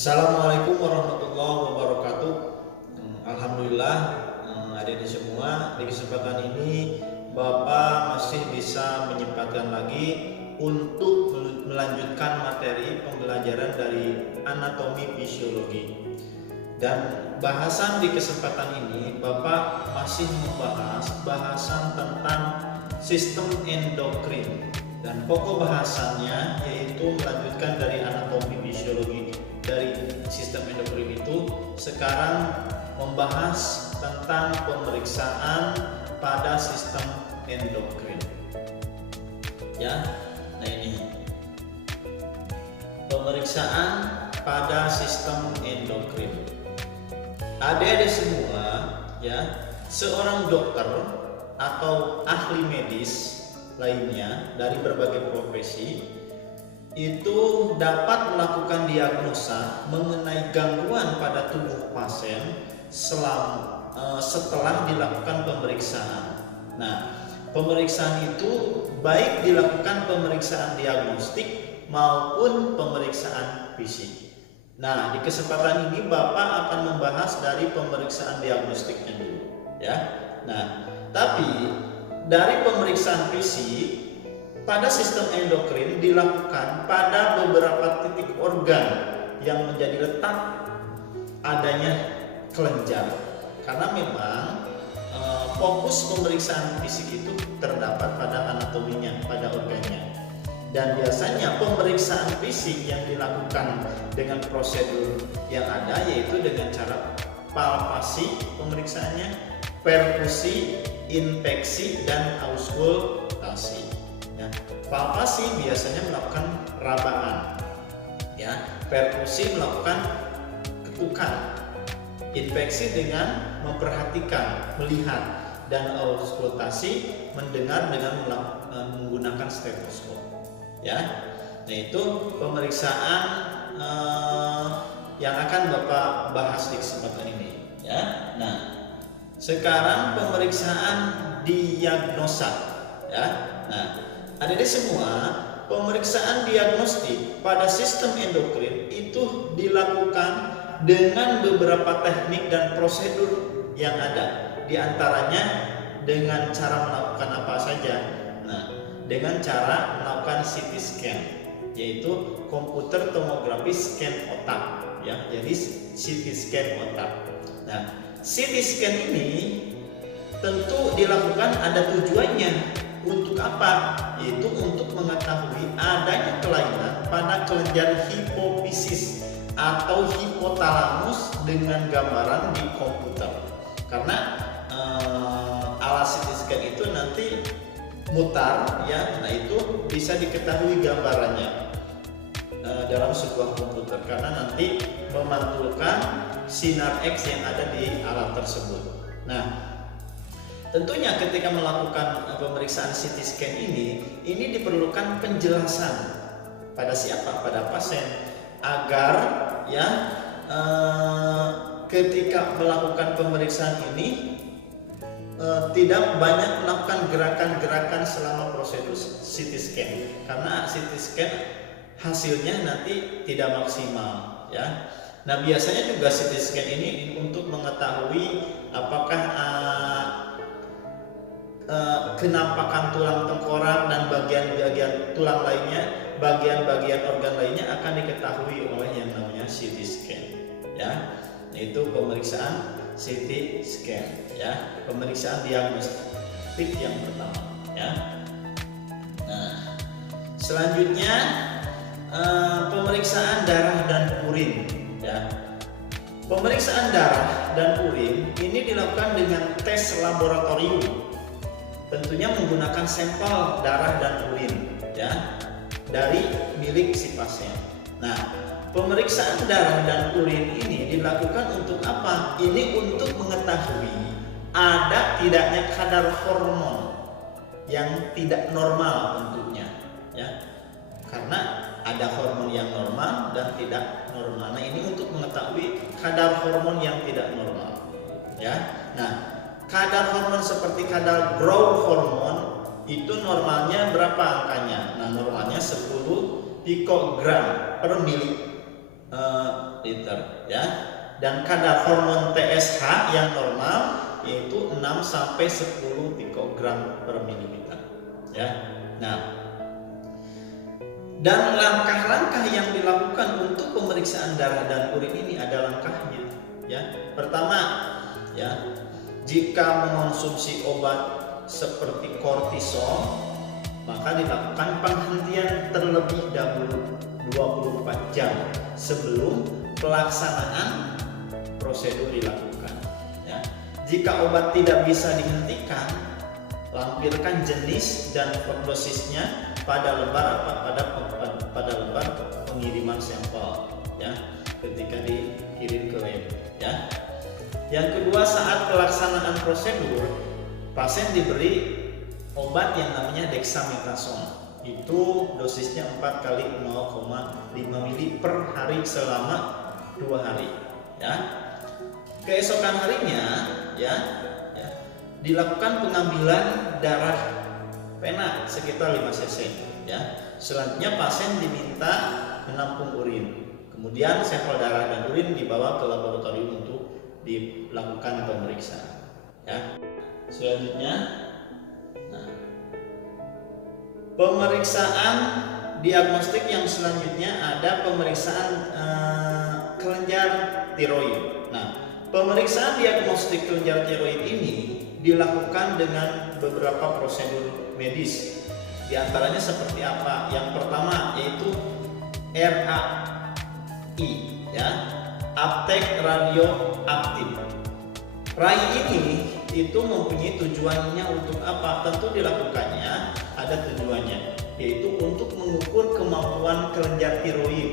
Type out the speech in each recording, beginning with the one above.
Assalamualaikum warahmatullahi wabarakatuh. Alhamdulillah, adik-adik semua, di kesempatan ini Bapak masih bisa menyempatkan lagi untuk melanjutkan materi pembelajaran dari anatomi fisiologi. Dan bahasan di kesempatan ini Bapak masih membahas bahasan tentang sistem endokrin, dan pokok bahasannya yaitu melanjutkan dari anatomi fisiologi. Dari sistem endokrin itu sekarang membahas tentang pemeriksaan pada sistem endokrin. Ya, nah ini pemeriksaan pada sistem endokrin. Adik-adik semua, ya, seorang dokter atau ahli medis lainnya dari berbagai profesi itu dapat melakukan diagnosa mengenai gangguan pada tubuh pasien setelah dilakukan pemeriksaan. Nah, pemeriksaan itu baik dilakukan pemeriksaan diagnostik maupun pemeriksaan fisik. Nah, di kesempatan ini Bapak akan membahas dari pemeriksaan diagnostiknya dulu, ya. Nah, tapi dari pemeriksaan fisik pada sistem endokrin dilakukan pada beberapa titik organ yang menjadi letak adanya kelenjar, karena memang fokus pemeriksaan fisik itu terdapat pada anatominya, pada organnya. Dan biasanya pemeriksaan fisik yang dilakukan dengan prosedur yang ada yaitu dengan cara palpasi pemeriksaannya, perkusi, inspeksi, dan auskultasi. Ya, palpasi biasanya melakukan rabaan, ya, perkusi melakukan ketukan, inspeksi dengan memperhatikan, melihat, dan auskultasi mendengar dengan menggunakan stetoskop. Ya, nah itu pemeriksaan yang akan Bapak bahas di kesempatan ini. Ya, nah sekarang pemeriksaan diagnosa. Ya, nah adik-adik semua, pemeriksaan diagnostik pada sistem endokrin itu dilakukan dengan beberapa teknik dan prosedur yang ada. Di antaranya dengan cara melakukan apa saja? Nah, dengan cara melakukan CT scan, yaitu komputer tomografi scan otak, ya. Jadi CT scan otak. Nah, CT scan ini tentu dilakukan ada tujuannya. Untuk apa? Yaitu untuk mengetahui adanya kelainan pada kelenjar hipofisis atau hipotalamus dengan gambaran di komputer. Karena alat CT scan itu nanti mutar, ya, nah itu bisa diketahui gambarannya dalam sebuah komputer karena nanti memantulkan sinar X yang ada di alat tersebut. Nah, tentunya ketika melakukan pemeriksaan CT scan ini diperlukan penjelasan pada siapa? Pada pasien, agar ya ketika melakukan pemeriksaan ini tidak banyak melakukan gerakan-gerakan selama prosedur CT scan, karena CT scan hasilnya nanti tidak maksimal, ya. Nah, biasanya juga CT scan ini untuk mengetahui apakah kenampakan tulang tengkorak dan bagian-bagian tulang lainnya, bagian-bagian organ lainnya akan diketahui oleh yang namanya CT scan, ya. Itu pemeriksaan CT scan, ya, pemeriksaan diagnostik yang pertama, ya. Nah, selanjutnya pemeriksaan darah dan urin, ya. Pemeriksaan darah dan urin ini dilakukan dengan tes laboratorium. Tentunya menggunakan sampel darah dan urin, ya, dari milik si pasien. Nah, pemeriksaan darah dan urin ini dilakukan untuk apa? Ini untuk mengetahui ada tidaknya kadar hormon yang tidak normal bentuknya, ya. Karena ada hormon yang normal dan tidak normal. Nah, ini untuk mengetahui kadar hormon yang tidak normal, ya. Nah, kadar hormon seperti kadar growth hormon itu normalnya berapa angkanya? Nah, normalnya 10 pikogram per mili liter ya. Dan kadar hormon TSH yang normal yaitu 6 sampai 10 pikogram per mililiter ya. Nah, dan langkah-langkah yang dilakukan untuk pemeriksaan darah dan urin ini ada langkahnya ya. Pertama ya, jika mengonsumsi obat seperti kortisol maka dilakukan penghentian terlebih dahulu 24 jam sebelum pelaksanaan prosedur dilakukan ya. Jika obat tidak bisa dihentikan, lampirkan jenis dan dosisnya pada lembar pada lembar pengiriman sampel ya, ketika dikirim ke lab ya. Yang kedua, saat pelaksanaan prosedur pasien diberi obat yang namanya dexamethasone. Itu dosisnya 4 kali 0,5 mili per hari selama 2 hari ya. Keesokan harinya ya, dilakukan pengambilan darah pena sekitar 5 cc ya. Selanjutnya pasien diminta menampung urin. Kemudian sampel darah dan urin dibawa ke laboratorium untuk dilakukan pemeriksaan ya. Selanjutnya pemeriksaan diagnostik yang selanjutnya ada pemeriksaan kelenjar tiroid. Nah, pemeriksaan diagnostik kelenjar tiroid ini dilakukan dengan beberapa prosedur medis. Di antaranya seperti apa? Yang pertama yaitu RAI ya, uptake radioaktif. RAI ini itu mempunyai tujuannya untuk apa? Tentu dilakukannya ada tujuannya, yaitu untuk mengukur kemampuan kelenjar tiroid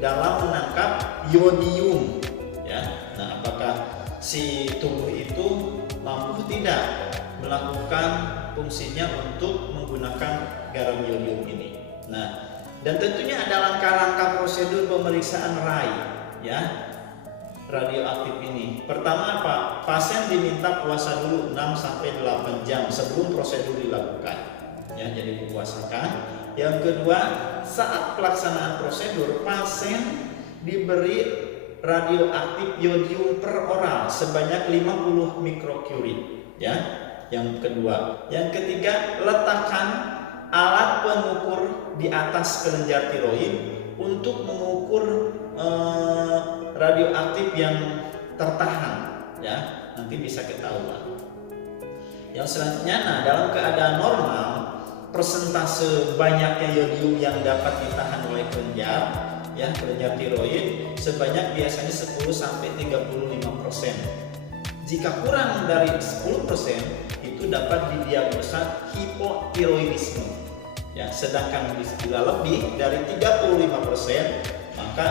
dalam menangkap iodium ya. Nah, apakah si tubuh itu mampu tidak melakukan fungsinya untuk menggunakan garam iodium ini. Nah, dan tentunya ada langkah-langkah prosedur pemeriksaan RAI ya, radioaktif ini. Pertama apa? Pasien diminta puasa dulu 6 sampai 8 jam sebelum prosedur dilakukan ya, jadi dipuasakan. Yang kedua, saat pelaksanaan prosedur pasien diberi radioaktif iodium per oral sebanyak 50 mikrocurie ya. Yang kedua, yang ketiga, letakkan alat pengukur di atas kelenjar tiroid untuk mengukur radioaktif yang tertahan ya, nanti bisa ketahuan. Yang selanjutnya, nah, dalam keadaan normal persentase banyaknya iodium yang dapat ditahan oleh kelenjar ya, kelenjar tiroid sebanyak biasanya 10 sampai 35%. Jika kurang dari 10% itu dapat didiagnosa hipotiroidisme ya, sedangkan bila lebih dari 35% maka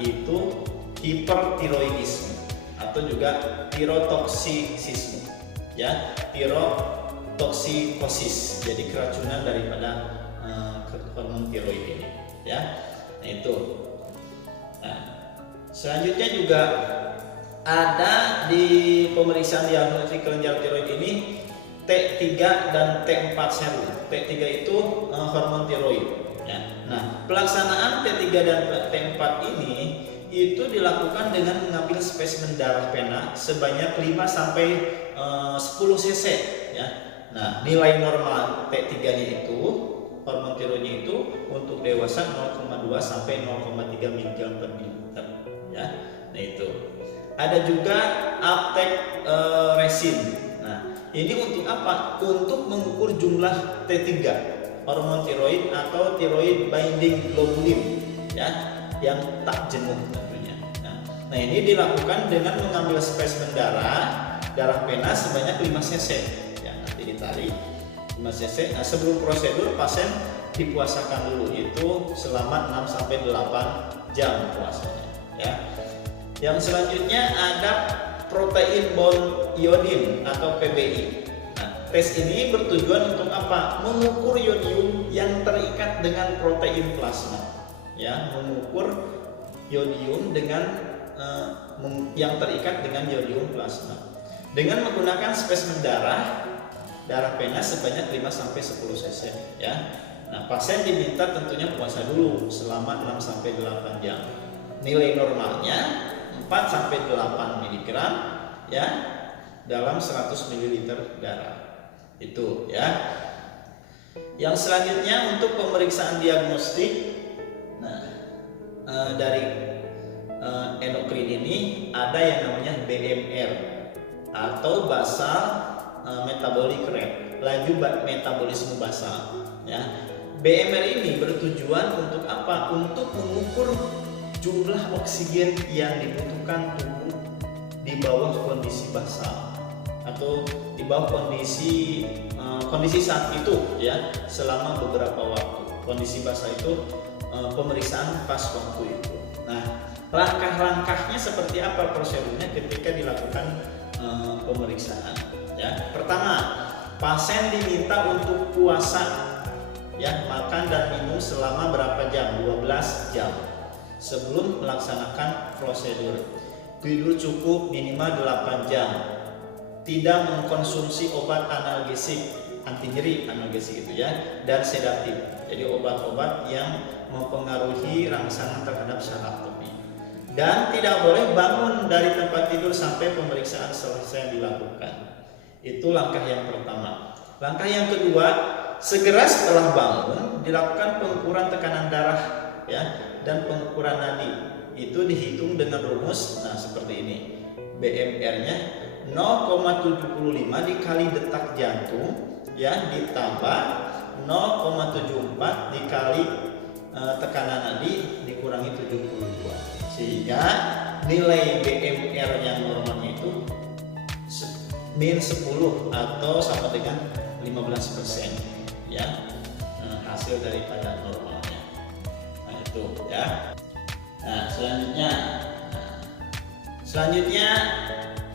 itu hipertiroidisme atau juga tirotoksisisme ya, tirotoksikosis, jadi keracunan daripada hormon tiroid ini ya. Nah, itu. Nah, selanjutnya juga ada di pemeriksaan diagnostik kelenjar tiroid ini T3 dan T4 serum. T3 itu hormon tiroid ya. Nah, pelaksanaan T3 dan T4 ini itu dilakukan dengan mengambil spesimen darah pena sebanyak 5 sampai 10 cc ya. Nah, nilai normal T3-nya itu, hormon tiroidnya itu untuk dewasa 0,2 sampai 0,3 mg per liter ya. Nah, itu. Ada juga uptake resin. Nah, ini untuk apa? Untuk mengukur jumlah T3, hormon tiroid atau thyroid binding globulin ya, yang tak jenuh tentunya. Nah, ini dilakukan dengan mengambil spesimen darah pena sebanyak 5 cc ya, nanti ditarik 5 cc. Nah, sebelum prosedur pasien dipuasakan dulu, itu selama 6 sampai 8 jam puasanya ya. Yang selanjutnya ada protein bound iodine atau PBI. Nah, tes ini bertujuan untuk apa? Mengukur iodium yang terikat dengan protein plasma ya, mengukur iodium dengan yang terikat dengan iodium plasma dengan menggunakan spesimen darah pena sebanyak 5 sampai 10 cc ya. Nah, pasien diminta tentunya puasa dulu selama 6 sampai 8 jam. nilai normalnya 4 sampai 8 mg ya dalam 100 ml darah. Itu ya. Yang selanjutnya untuk pemeriksaan diagnostik, nah dari endokrin ini ada yang namanya BMR atau basal metabolic rate, laju metabolisme basal. Ya, BMR ini bertujuan untuk apa? Untuk mengukur jumlah oksigen yang dibutuhkan tubuh di bawah kondisi basal atau di bawah kondisi saat itu ya, selama beberapa waktu. Kondisi basal itu pemeriksaan pas waktu itu. Nah, langkah-langkahnya seperti apa prosedurnya ketika dilakukan pemeriksaan ya. Pertama, pasien diminta untuk puasa ya, makan dan minum selama berapa jam? 12 jam sebelum melaksanakan prosedur. Tidur cukup minimal 8 jam. Tidak mengkonsumsi obat analgesik, anti nyeri analgesik itu ya, dan sedatif. Jadi obat-obat yang mempengaruhi rangsangan terhadap saraf kemih. Dan tidak boleh bangun dari tempat tidur sampai pemeriksaan selesai dilakukan. Itu langkah yang pertama. Langkah yang kedua, segera setelah bangun dilakukan pengukuran tekanan darah ya dan pengukuran nadi. Itu dihitung dengan rumus seperti ini. BMR-nya 0,75 dikali detak jantung ya ditambah 0,74 dikali tekanan nadi dikurangi 72, sehingga nilai BMR yang normalnya itu min 10 atau sama dengan 15% ya, hasil daripada normalnya. Nah itu ya. Nah selanjutnya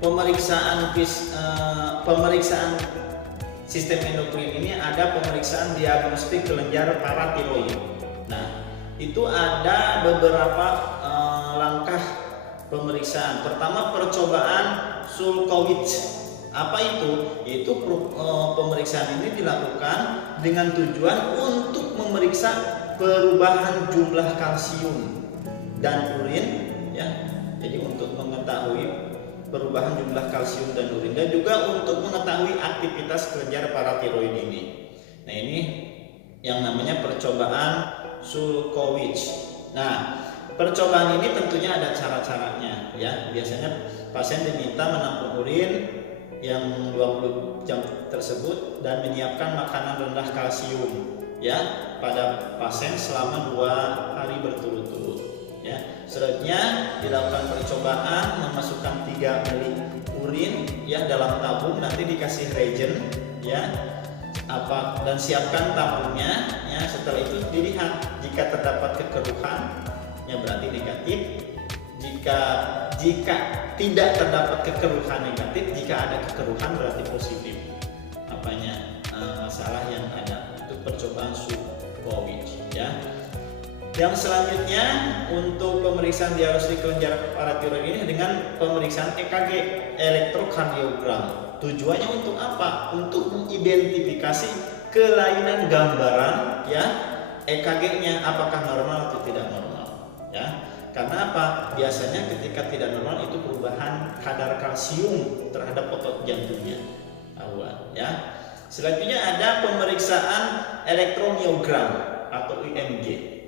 pemeriksaan sistem endokrin ini ada pemeriksaan diagnostik kelenjar paratiroid. Nah, itu ada beberapa langkah pemeriksaan. Pertama, percobaan Sulkowicz. Apa itu? Yaitu pemeriksaan ini dilakukan dengan tujuan untuk memeriksa perubahan jumlah kalsium dan urin ya. Jadi untuk mengetahui perubahan jumlah kalsium dan urin, dan juga untuk mengetahui aktivitas kelenjar paratiroid ini. Nah, ini yang namanya percobaan Sulkowicz. Nah, percobaan ini tentunya ada cara-caranya ya. Biasanya pasien diminta menampung urin yang 20 jam tersebut dan menyiapkan makanan rendah kalsium ya pada pasien selama 2 hari berturut-turut ya. Selanjutnya dilakukan percobaan memasukkan 3 ml urin ya dalam tabung, nanti dikasih reagen ya dan siapkan tabungnya ya. Setelah itu dilihat, jika terdapat kekeruhan ya berarti negatif. Jika tidak terdapat kekeruhan negatif, jika ada kekeruhan berarti positif. Masalah yang ada untuk percobaan Sulkowicz ya. Yang selanjutnya untuk pemeriksaan diagnostik kelenjar paratiroid ini dengan pemeriksaan EKG, elektrokardiogram. Tujuannya untuk apa? Untuk mengidentifikasi kelainan gambaran ya EKG-nya apakah normal atau tidak normal ya. Karena apa? Biasanya ketika tidak normal itu perubahan kadar kalsium terhadap otot jantungnya. Ya. Selanjutnya ada pemeriksaan elektromiogram atau IMG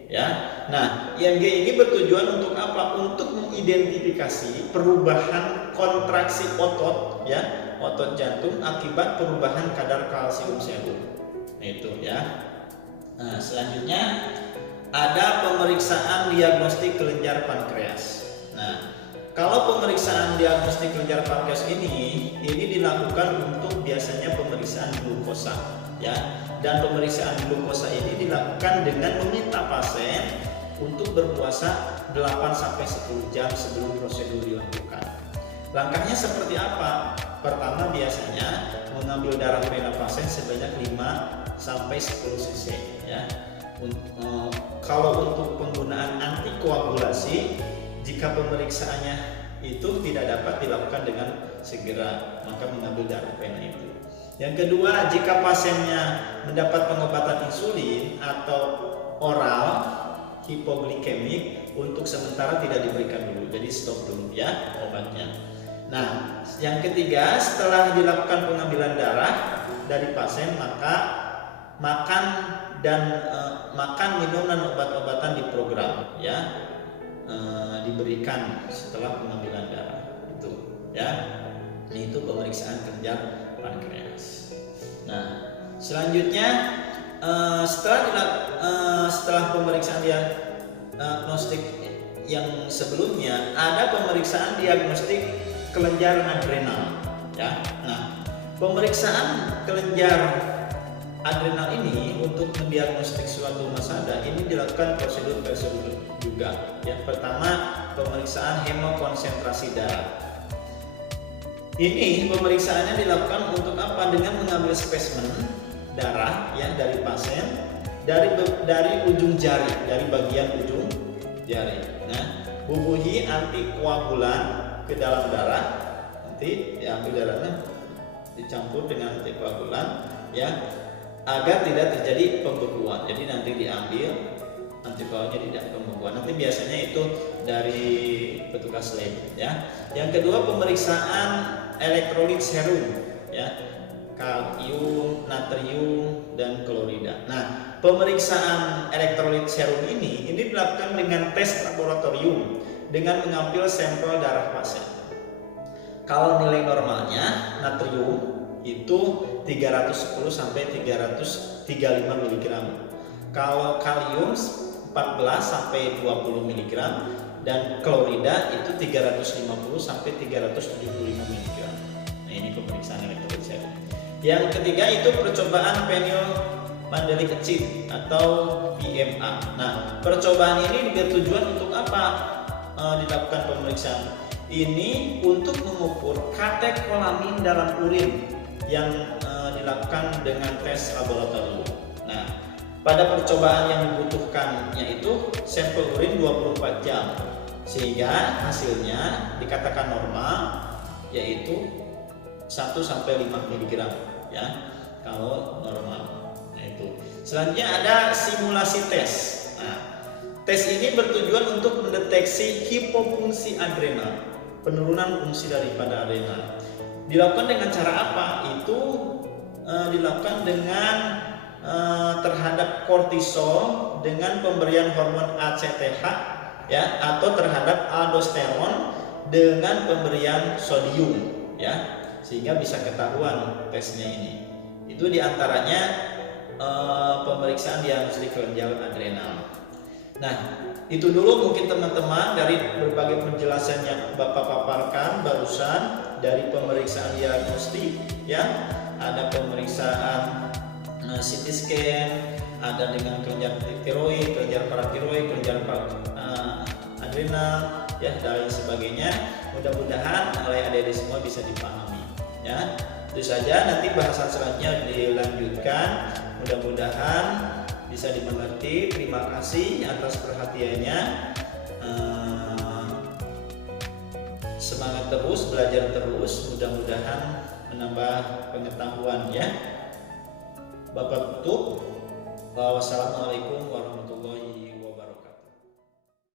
ya. Nah, IMG ini bertujuan untuk apa? Untuk mengidentifikasi perubahan kontraksi otot ya, otot jantung akibat perubahan kadar kalsium serum. Nah, itu ya. Nah, selanjutnya ada pemeriksaan diagnostik kelenjar pankreas. Nah, kalau pemeriksaan diagnostik kelenjar pankreas ini dilakukan untuk biasanya pemeriksaan glukosa ya. Dan pemeriksaan glukosa ini dilakukan dengan meminta pasien untuk berpuasa 8 sampai 10 jam sebelum prosedur dilakukan. Langkahnya seperti apa? Pertama, biasanya mengambil darah vena pasien sebanyak 5 sampai 10 cc ya. Kalau untuk penggunaan antikoagulasi, jika pemeriksaannya itu tidak dapat dilakukan dengan segera, maka mengambil darah vena itu. Yang kedua, jika pasiennya mendapat pengobatan insulin atau oral hipoglikemik untuk sementara tidak diberikan dulu, jadi stop dulu ya obatnya. Nah, yang ketiga, setelah dilakukan pengambilan darah dari pasien, maka makan minum dan obat-obatan diprogram ya, diberikan setelah pengambilan darah itu ya. Itu pemeriksaan kelenjar pankreas. Nah, selanjutnya setelah pemeriksaan diagnostik yang sebelumnya, ada pemeriksaan diagnostik kelenjar adrenal ya. Nah, pemeriksaan kelenjar adrenal ini untuk mendiagnostik suatu masalah ini dilakukan prosedur juga ya. Pertama, pemeriksaan hemokonsentrasi darah. Ini pemeriksaannya dilakukan untuk apa? Dengan mengambil spesimen darah ya dari pasien dari ujung jari, dari bagian ujung jari. Nah, bubuhi antikoagulan ke dalam darah, nanti diambil darahnya dicampur dengan antikoagulan ya, agar tidak terjadi pembekuan. Jadi nanti diambil antikoagulan tidak pembekuan. Nanti biasanya itu dari petugas lab ya. Yang kedua, pemeriksaan elektrolit serum ya, kalium, natrium, dan klorida. Nah, pemeriksaan elektrolit serum ini dilakukan dengan tes laboratorium dengan mengambil sampel darah pasien. Kalau nilai normalnya natrium itu 310 sampai 335 mg. Kalau kalium 14 sampai 20 mg dan klorida itu 350 sampai 375 mg. Nah, ini pemeriksaan elektrolit serum. Yang ketiga itu percobaan penil mandeli kecil atau PMA. Nah, percobaan ini bertujuan untuk apa? Dilakukan pemeriksaan ini untuk mengukur katekolamin dalam urin yang dilakukan dengan tes laboratorium. Nah, pada percobaan yang dibutuhkan yaitu sampel urin 24 jam sehingga hasilnya dikatakan normal, yaitu 1 sampai 5 mg ya kalau normal. Nah, itu. Selanjutnya ada simulasi tes. Nah, tes ini bertujuan untuk mendeteksi hipofungsi adrenal, penurunan fungsi daripada adrenal. Dilakukan dengan cara apa? Itu dilakukan dengan terhadap kortisol dengan pemberian hormon ACTH ya, atau terhadap aldosteron dengan pemberian sodium ya, sehingga bisa ketahuan tesnya ini. Itu diantaranya pemeriksaan diagnostik kelenjar adrenal. Nah, itu dulu mungkin teman-teman dari berbagai penjelasan yang Bapak paparkan barusan dari pemeriksaan diagnostik ya. Ada pemeriksaan CT scan, ada dengan kelenjar tiroid, kelenjar paratiroid, kelenjar adrenal ya, dan sebagainya. Mudah-mudahan oleh adik-adik semua bisa dipahami ya. Itu saja, nanti bahasan selanjutnya dilanjutkan. Mudah-mudahan bisa dimengerti. Terima kasih atas perhatiannya. Semangat terus, belajar terus. Mudah-mudahan menambah pengetahuan ya. Bapak tutup. Wassalamualaikum warahmatullahi wabarakatuh.